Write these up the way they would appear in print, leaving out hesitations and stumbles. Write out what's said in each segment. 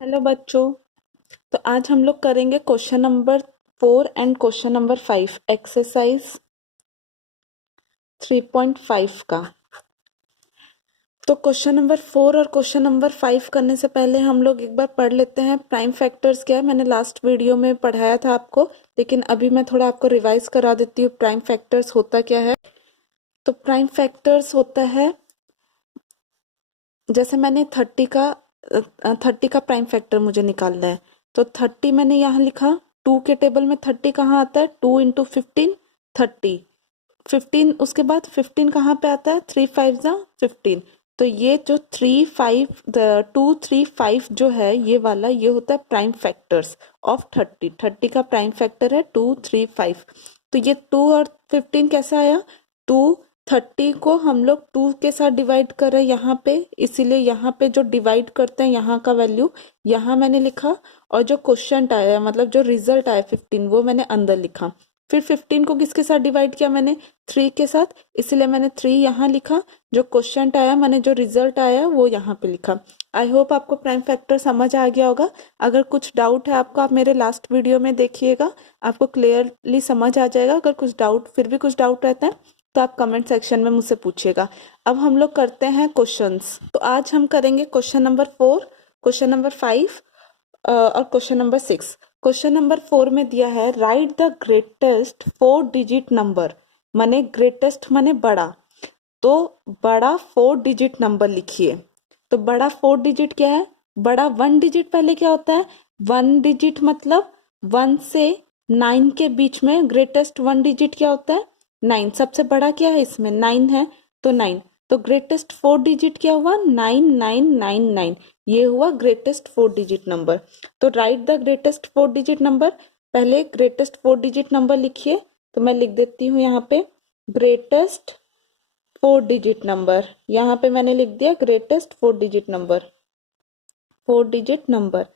Hello बच्चों। तो आज हम लोग करेंगे question number 4 and question number 5 exercise 3.5 का। तो क्वेश्चन नंबर 4 और क्वेश्चन नंबर 5 करने से पहले हम लोग एक बार पढ़ लेते हैं प्राइम फैक्टर्स क्या है। मैंने लास्ट वीडियो में पढ़ाया था आपको, लेकिन अभी मैं थोड़ा आपको रिवाइज करा देती हूँ प्राइम फैक्टर्स होता क्या है। तो प्राइम फैक्टर्स होता है, जैसे मैंने 30 का प्राइम फैक्टर मुझे निकालना है। तो 30 मैंने यहाँ लिखा, 2 के टेबल में 30 कहाँ आता है, 2 इंटू 15 30। 15 उसके बाद 15 कहाँ पे आता है, 3 5 जा 15। तो ये जो 2 3 5 जो है ये वाला, ये होता है प्राइम फैक्टर्स ऑफ 30। 30 का प्राइम फैक्टर है 2 3 5। तो ये 2 और 15 कैसे आया, 2 30 को हम लोग 2 के साथ डिवाइड कर रहे हैं यहाँ पे, इसीलिए यहाँ पे जो डिवाइड करते हैं यहाँ का वैल्यू यहाँ मैंने लिखा, और जो क्वेश्चन आया मतलब जो रिजल्ट आया 15 वो मैंने अंदर लिखा। फिर 15 को किसके साथ डिवाइड किया मैंने, 3 के साथ, इसलिए मैंने 3 यहाँ लिखा। जो क्वेश्चन आया मैंने जो रिजल्ट आया वो यहाँ पे लिखा। आई होप आपको प्राइम फैक्टर समझ आ गया होगा। अगर कुछ डाउट है आपको, आप मेरे लास्ट वीडियो में देखिएगा, आपको क्लियरली समझ आ जाएगा। अगर कुछ डाउट, फिर भी कुछ डाउट रहता है तो आप कमेंट सेक्शन में मुझसे पूछिएगा। अब हम लोग करते हैं क्वेश्चंस। तो आज हम करेंगे क्वेश्चन नंबर 4, क्वेश्चन नंबर 5 और क्वेश्चन नंबर 6। क्वेश्चन नंबर 4 में दिया है, right the greatest 4 digit number. माने ग्रेटेस्ट माने बड़ा, तो बड़ा 4 डिजिट नंबर लिखिए। तो बड़ा 4 डिजिट क्या है, बड़ा 1 डिजिट पहले क्या होता है, 1 डिजिट मतलब 1 से 9 के बीच में ग्रेटेस्ट 1 डिजिट क्या होता है, 9। सबसे बड़ा क्या है इसमें, 9 है, तो 9। तो ग्रेटेस्ट 4 डिजिट क्या हुआ, 9999। ये हुआ ग्रेटेस्ट 4 डिजिट नंबर। तो right the greatest 4 digit number, पहले ग्रेटेस्ट 4 डिजिट नंबर लिखिए। तो मैं लिख देती हूँ यहाँ पे ग्रेटेस्ट 4 डिजिट नंबर, यहाँ पे मैंने लिख दिया greatest 4 digit number, 4 digit number.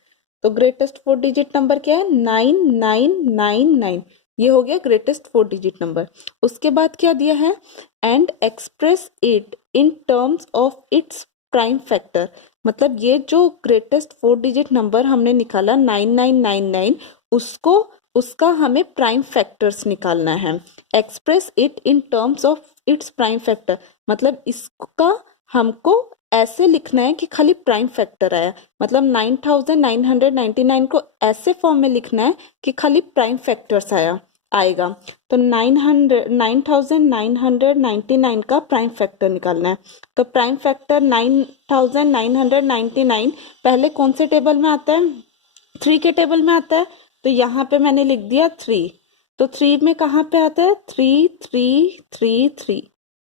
तो ग्रेटेस्ट 4 डिजिट नंबर क्या है, 9999। ये हो गया ग्रेटेस्ट 4 डिजिट नंबर। उसके बाद क्या दिया है, and express it in terms of its prime factor. मतलब ये जो ग्रेटेस्ट 4 डिजिट नंबर हमने निकाला 9999, उसको उसका हमें प्राइम फैक्टर्स निकालना है। Express it in terms of its prime factor मतलब इसका हमको ऐसे लिखना है कि खाली प्राइम फैक्टर आया, मतलब 9999 को ऐसे फॉर्म में लिखना है कि खाली प्राइम फैक्टर्स आएगा। तो 9999 का प्राइम फैक्टर निकालना है। तो प्राइम फैक्टर 9999 पहले कौन से टेबल में आता है, 3 के टेबल में आता है। तो यहाँ पे मैंने लिख दिया 3। तो 3 में कहाँ पे आता है, 3333।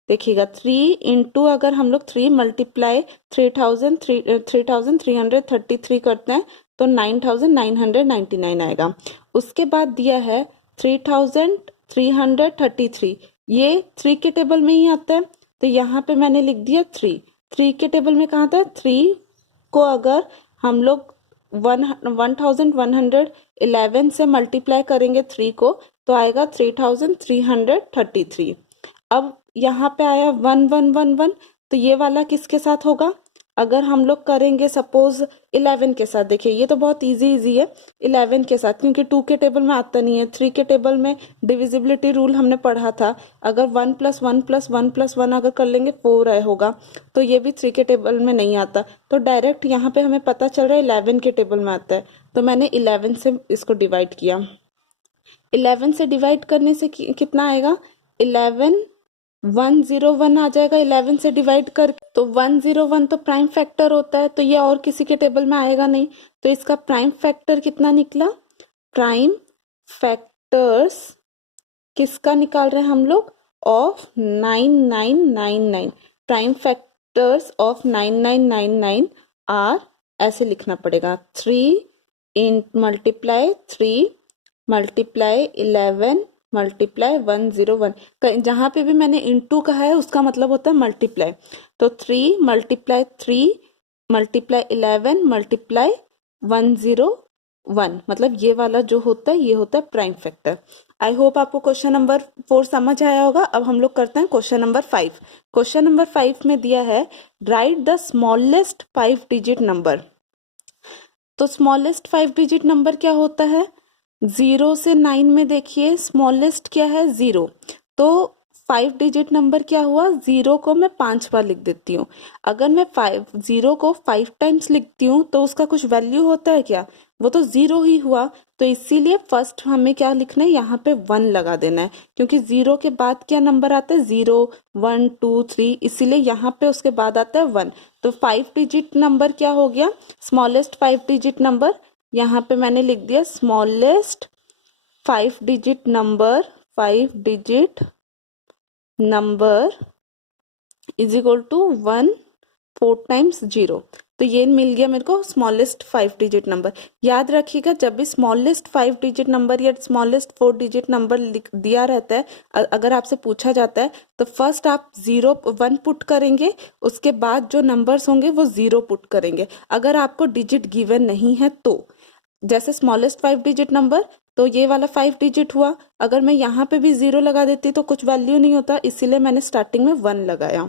देखिएगा 3 इंटू, अगर हम लोग 3 मल्टीप्लाई 3333 करते हैं तो 9999 आएगा। उसके बाद दिया है 3333, ये 3 के टेबल में ही आता है। तो यहाँ पे मैंने लिख दिया 3 के टेबल में कहाँ आता है, 3 को अगर हम लोग 1111 से मल्टीप्लाई करेंगे 3 को, तो आएगा 3333। अब यहाँ पे आया 1111, तो ये वाला किसके साथ होगा, अगर हम लोग करेंगे सपोज 11 के साथ। देखिए ये तो बहुत इजी है, 11 के साथ, क्योंकि 2 के टेबल में आता नहीं है। 3 के टेबल में डिविजिबिलिटी रूल हमने पढ़ा था, अगर 1 + 1 + 1 + 1 अगर कर लेंगे 4 होगा। तो ये भी 3 के टेबल में नहीं आता, तो डायरेक्ट यहाँ पे हमें पता चल रहा है 11 के टेबल में आता है। तो मैंने 11 से इसको डिवाइड किया। 11 से डिवाइड करने से कितना आएगा, 101 आ जाएगा 11 से डिवाइड कर। तो 101 तो प्राइम फैक्टर होता है, तो ये और किसी के टेबल में आएगा नहीं। तो इसका प्राइम फैक्टर कितना निकला, प्राइम फैक्टर्स किसका निकाल रहे हैं हम लोग, of 9999। Prime factors of 9999 are, ऐसे लिखना पड़ेगा 3 मल्टीप्लाई 3 मल्टीप्लाई 11 मल्टीप्लाई 101। जहां पे भी मैंने इंटू कहा है उसका मतलब होता है मल्टीप्लाई। तो 3 मल्टीप्लाई 3 मल्टीप्लाई 11 मल्टीप्लाई 101, मतलब ये वाला जो होता है ये होता है प्राइम फैक्टर। आई होप आपको क्वेश्चन नंबर 4 समझ आया होगा। अब हम लोग करते हैं क्वेश्चन नंबर 5। क्वेश्चन नंबर 5 में दिया है, right the smallest 5 digit number. तो स्मॉलेस्ट 5 डिजिट नंबर क्या होता है? 0 से 9 में देखिए स्मॉलेस्ट क्या है? 0। तो 5 डिजिट नंबर क्या हुआ? 0 को मैं 5 बार लिख देती हूँ। अगर मैं 0 को 5 टाइम्स लिखती हूँ तो उसका कुछ वैल्यू होता है क्या? वो तो 0 ही हुआ। तो इसीलिए फर्स्ट हमें क्या लिखना है? यहाँ पे 1 लगा देना है, क्योंकि 0 के बाद क्या नंबर आता है? 0, 1, 2, 3, इसीलिए यहाँ पे उसके बाद आता है 1। तो 5 डिजिट नंबर क्या हो गया? Smallest 5 digit number. यहाँ पे मैंने लिख दिया smallest 5 digit number, 5 digit number is equal to 1 4 times 0। तो ये मिल गया मेरे को स्मॉलेस्ट 5 डिजिट नंबर। याद रखिएगा, जब भी स्मॉलेस्ट 5 डिजिट नंबर या स्मॉलेस्ट 4 डिजिट नंबर दिया रहता है, अगर आपसे पूछा जाता है तो फर्स्ट आप 1 पुट करेंगे, उसके बाद जो नंबर्स होंगे वो 0 पुट करेंगे, अगर आपको डिजिट गिवन नहीं है तो। जैसे स्मॉलेस्ट 5 डिजिट नंबर, तो ये वाला 5 डिजिट हुआ। अगर मैं यहाँ पे भी 0 लगा देती तो कुछ वैल्यू नहीं होता, इसीलिए मैंने स्टार्टिंग में 1 लगाया।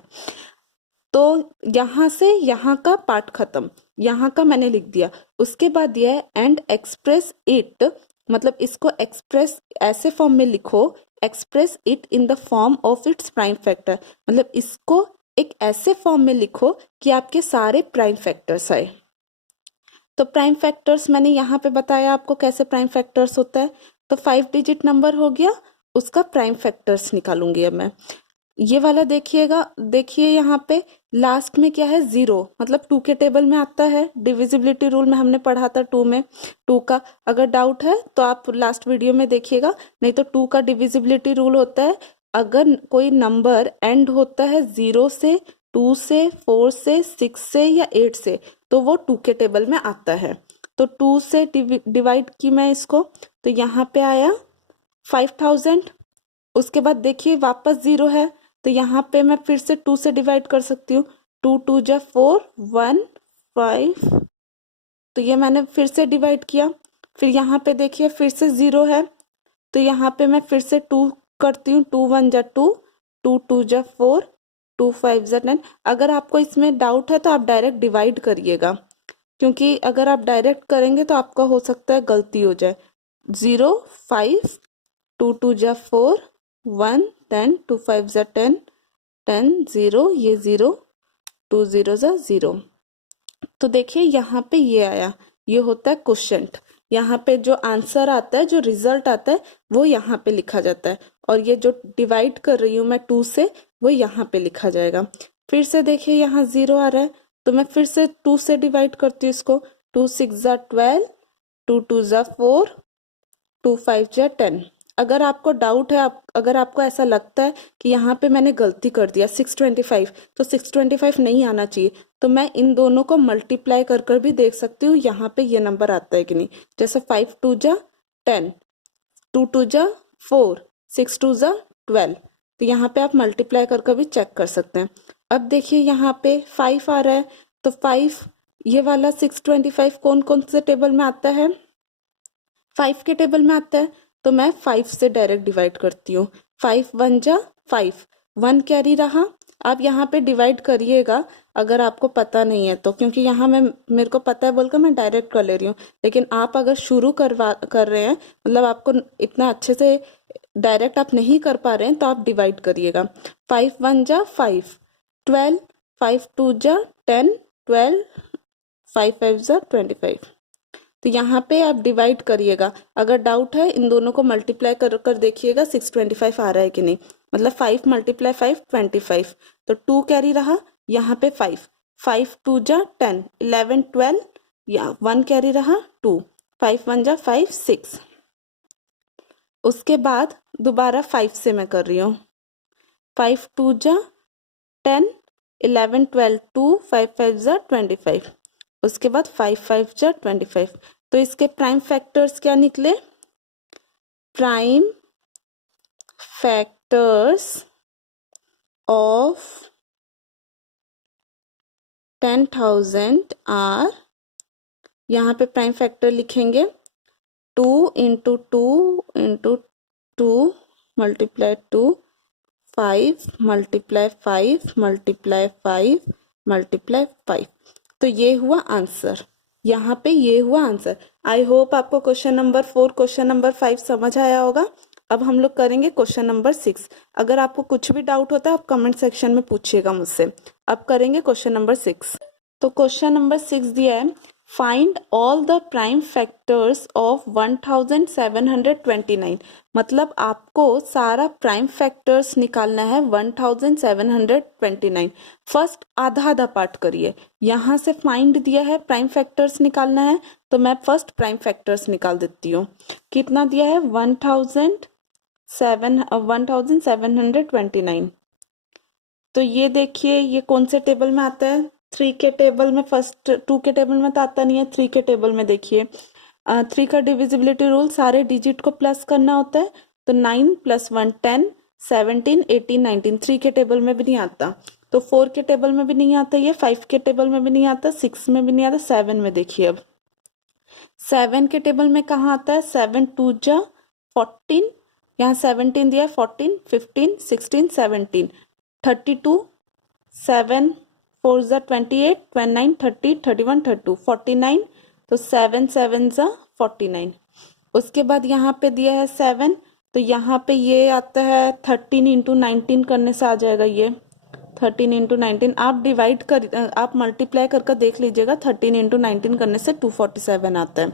तो यहाँ से यहाँ का पार्ट खत्म, यहाँ का मैंने लिख दिया। उसके बाद दिया है एंड एक्सप्रेस इट, मतलब इसको एक्सप्रेस ऐसे फॉर्म में लिखो, express it in the form of its prime factor, मतलब इसको एक ऐसे फॉर्म में लिखो कि आपके सारे प्राइम फैक्टर्स आए। तो प्राइम फैक्टर्स मैंने यहाँ पे बताया आपको कैसे प्राइम फैक्टर्स होता है। तो 5 डिजिट नंबर हो गया, उसका प्राइम फैक्टर्स निकालूंगी अब मैं। ये वाला देखिएगा, देखिए यहाँ पे लास्ट में क्या है? 0, मतलब 2 के टेबल में आता है। डिविजिबिलिटी रूल में हमने पढ़ा था 2 में, 2 का। अगर डाउट है तो आप लास्ट वीडियो में देखिएगा, नहीं तो 2 का डिविजिबिलिटी रूल होता है, अगर कोई नंबर एंड होता है 0 से, 2 से, 4 से, 6 से या 8 से, तो वो 2 के टेबल में आता है। तो 2 से डिवाइड की मैं इसको, तो यहाँ पे आया 5000। उसके बाद देखिए वापस 0 है, तो यहाँ पे मैं फिर से 2 से डिवाइड कर सकती हूँ। 2 2 जा 4, 1 5, तो ये मैंने फिर से डिवाइड किया। फिर यहाँ पे देखिए फिर से 0 है, तो यहाँ पे मैं फिर से 2 करती हूँ। 2 1 जा 2, 2 2 जा 4, 2 5 जा 10। अगर आपको इसमें डाउट है तो आप डायरेक्ट डिवाइड करिएगा, क्योंकि अगर आप डायरेक्ट करेंगे तो आपका हो सकता है गलती हो जाए। 0 5, 2 2 जा 4, 1 10, 2 5 जा 10, 10 0, ये 0, 2 0 जा 0। तो देखिए यहाँ पे ये आया, ये होता है क्वोशंट। यहाँ पे जो आंसर आता है, जो रिजल्ट आता है, वो यहाँ पे लिखा जाता है, और ये जो डिवाइड कर रही हूँ मैं 2 से, वो यहाँ पे लिखा जाएगा। फिर से देखिए यहाँ 0 आ रहा है, तो मैं फिर से 2 से डिवाइड करती हूँ इसको। 2 6 जा 12, 2 2 जा 4, 2 5 जा 10। अगर आपको डाउट है, अगर आपको ऐसा लगता है कि यहाँ पे मैंने गलती कर दिया 625, तो 625 नहीं आना चाहिए, तो मैं इन दोनों को मल्टीप्लाई कर कर भी देख सकती हूँ यहाँ पे ये नंबर आता है कि नहीं। जैसे 5 2 जा 10, 2 2 जा 4, 6 2 जा 12, तो यहाँ पे आप मल्टीप्लाई कर कर भी चेक कर सकते हैं। अब देखिए यहाँ पे 5 आ रहा है, तो 5 ये वाला 625 कौन कौन से टेबल में आता है? 5 के टेबल में आता है, तो मैं 5 से डायरेक्ट डिवाइड करती हूँ। 5 1 जा 5, 1 कैरी रहा। आप यहाँ पे डिवाइड करिएगा अगर आपको पता नहीं है तो, क्योंकि यहाँ मैं मेरे को पता है बोलकर मैं डायरेक्ट कर ले रही हूँ, लेकिन आप अगर शुरू कर रहे हैं, मतलब आपको इतना अच्छे से डायरेक्ट आप नहीं कर पा रहे हैं, तो आप डिवाइड करिएगा। 5 1 जा 5, 12, 5 2 जा 10, 12, 5 5 जा 25। तो यहाँ पे आप डिवाइड करिएगा। अगर डाउट है इन दोनों को मल्टीप्लाई कर कर देखिएगा 625 आ रहा है कि नहीं, मतलब 5 × 5 25, तो 2 कैरी रहा यहाँ पे 5, 5 2 जा 10, 11 12, या 1 कैरी रहा 2, 5 1 जा 5 6। उसके बाद दोबारा 5 से मैं कर रही हूँ। 5 2 जा 10, 11 12 2, 5 5 जा 25। उसके बाद 5 5 जा 25। तो इसके प्राइम फैक्टर्स क्या निकले? प्राइम फैक्टर्स ऑफ 10,000 आर, यहाँ पे प्राइम फैक्टर लिखेंगे 2 × 2 × 2 मल्टीप्लाई 2, 5 मल्टीप्लाई 5 मल्टीप्लाई 5 मल्टीप्लाई 5। तो ये हुआ आंसर। यहाँ पे ये हुआ आंसर। आई होप आपको क्वेश्चन नंबर 4 क्वेश्चन नंबर 5 समझ आया होगा। अब हम लोग करेंगे क्वेश्चन नंबर 6। अगर आपको कुछ भी डाउट होता है आप कमेंट सेक्शन में पूछिएगा मुझसे। अब करेंगे क्वेश्चन नंबर 6। तो क्वेश्चन नंबर 6 दिया है, find all the prime factors of 1729। मतलब आपको सारा प्राइम फैक्टर्स निकालना है 1729। फर्स्ट आधा आधा पार्ट करिए। यहाँ से फाइंड दिया है प्राइम फैक्टर्स निकालना है, तो मैं फर्स्ट प्राइम फैक्टर्स निकाल देती हूँ। कितना दिया है 1729। तो ये देखिए ये कौन से टेबल में आता है, 3 के टेबल में, फर्स्ट 2 के टेबल में तो आता नहीं है, 3 के टेबल में देखिए 3 का डिविजिबिलिटी रूल, सारे डिजिट को प्लस करना होता है। तो 9 + 1 10, 17 18 19, 3 के टेबल में भी नहीं आता, तो 4 के टेबल में भी नहीं आता, ये 5 के टेबल में भी नहीं आता, 6 में भी नहीं आता, 7 में देखिए। अब 7 के टेबल में कहाँ आता है, 7 2 जा 14, यहाँ 17 दिया है, 14 15 16 17 32, 7 4 जा 28 29 30 31 32 49, तो 7 7 जा 49। उसके बाद यहाँ पे दिया है 7, तो यहाँ पे ये आता है 13 इंटू 19 करने से आ जाएगा ये 13 इंटू 19। आप डिवाइड कर आप मल्टीप्लाई करके देख लीजिएगा, 13 इंटू 19 करने से 247 आता है।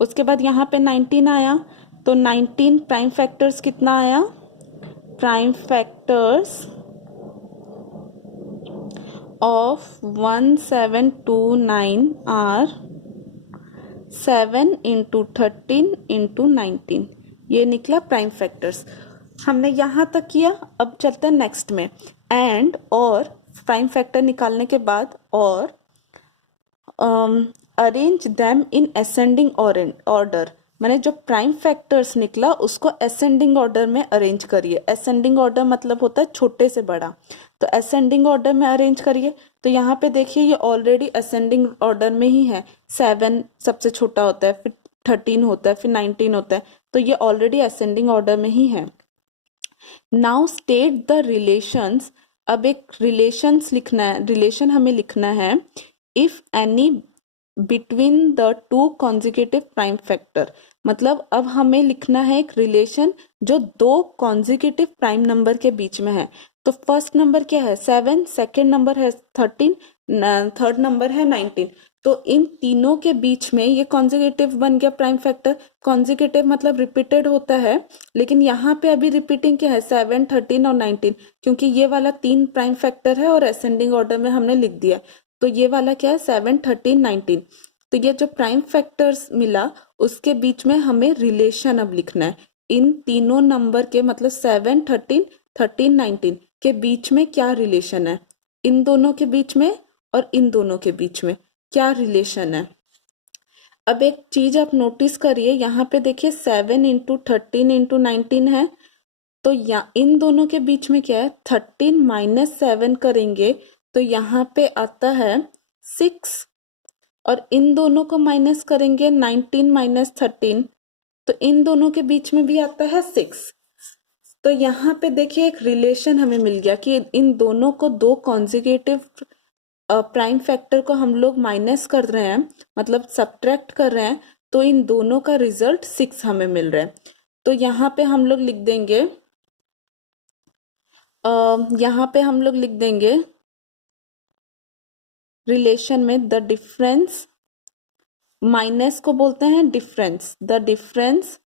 उसके बाद यहाँ पे 19 आया, तो 19 प्राइम फैक्टर्स कितना आया, prime factors of 1729 are 7 into 13 into 19। ये निकला प्राइम फैक्टर्स। हमने यहाँ तक किया। अब चलते हैं नेक्स्ट में, एंड और प्राइम फैक्टर निकालने के बाद और arrange them in ascending order. मैंने जो प्राइम फैक्टर्स निकला उसको असेंडिंग ऑर्डर में अरेंज करिए। असेंडिंग ऑर्डर मतलब होता है छोटे से बड़ा, तो असेंडिंग ऑर्डर में अरेंज करिए। तो यहाँ पे देखिए ये ऑलरेडी असेंडिंग ऑर्डर में ही है, 7 सबसे छोटा होता है, फिर 13 होता है, फिर 19 होता है, तो ये ऑलरेडी असेंडिंग ऑर्डर में ही है। Now state the relations. अब एक रिलेशंस लिखना है, रिलेशन हमें लिखना है, if any between the 2 consecutive prime factor. मतलब अब हमें लिखना है एक रिलेशन जो 2 कॉन्जिक्यूटिव प्राइम नंबर के बीच में है। तो फर्स्ट नंबर क्या है 7, सेकेंड नंबर है 13, थर्ड नंबर है 19। तो इन तीनों के बीच में ये कॉन्जिक्यूटिव बन गया प्राइम फैक्टर। कॉन्जिक्यूटिव मतलब रिपीटेड होता है, लेकिन यहाँ पे अभी रिपीटिंग क्या है 7 13 और 19, क्योंकि ये वाला 3 प्राइम फैक्टर है और असेंडिंग ऑर्डर में हमने लिख दिया। तो ये वाला क्या है 7 13 19। तो ये जो प्राइम फैक्टर्स मिला उसके बीच में हमें रिलेशन अब लिखना है। इन तीनों नंबर के मतलब 7 13 13 19 के बीच में क्या रिलेशन है, इन दोनों के बीच में और इन दोनों के बीच में क्या रिलेशन है। अब एक चीज आप नोटिस करिए, यहाँ पे देखिए 7 इंटू 13 इंटू 19 है, तो इन दोनों के बीच में क्या है 13 माइनस 7 करेंगे तो यहाँ पे आता है 6, और इन दोनों को माइनस करेंगे 19 माइनस 13, तो इन दोनों के बीच में भी आता है 6। तो यहाँ पे देखिए एक रिलेशन हमें मिल गया कि इन दोनों को 2 कॉन्जिक्यूटिव प्राइम फैक्टर को हम लोग माइनस कर रहे हैं, मतलब सब्ट्रैक्ट कर रहे हैं, तो इन दोनों का रिजल्ट 6 हमें मिल रहा है। तो यहाँ पे हम लोग लिख देंगे रिलेशन में द डिफरेंस, माइनस को बोलते हैं difference, the difference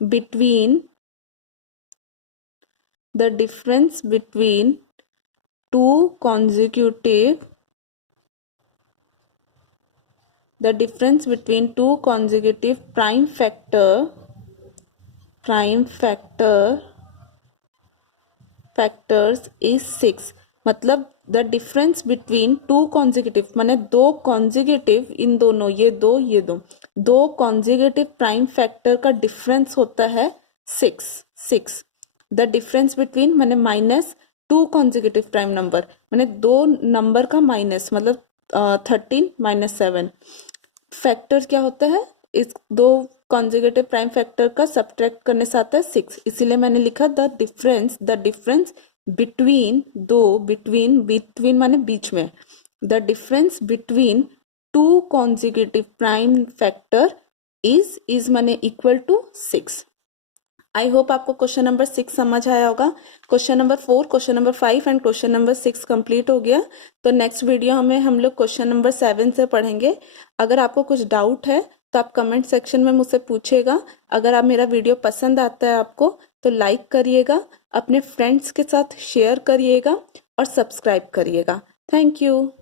between two consecutive prime factors is 6। मतलब द डिफरेंस बिटवीन 2 कॉन्जिक्यूटिव माने 2 कॉन्जिक्यूटिव, इन दोनों ये दो कॉन्जिक्यूटिव प्राइम फैक्टर का डिफरेंस होता है 6। द डिफरेंस बिटवीन माने माइनस 2 कॉन्जिक्यूटिव प्राइम नंबर, माने 2 नंबर का माइनस, मतलब 13 माइनस 7। फैक्टर क्या होता है, इस 2 कॉन्जिक्यूटिव प्राइम फैक्टर का सब्ट्रैक्ट करने से आता है 6, इसीलिए मैंने लिखा द डिफरेंस बिटवीन माने बीच में, the difference between two consecutive prime factor is माने इक्वल टू 6। आई होप आपको क्वेश्चन नंबर 6 समझ आया होगा। Question number 4, question number 5 and question number 6 complete हो गया। तो नेक्स्ट वीडियो में हम लोग क्वेश्चन नंबर 7 से पढ़ेंगे। अगर आपको कुछ डाउट है तो आप कमेंट सेक्शन में मुझसे पूछेगा। अगर आप मेरा वीडियो पसंद आता है आपको तो लाइक करिएगा, अपने फ्रेंड्स के साथ शेयर करिएगा और सब्सक्राइब करिएगा। Thank you.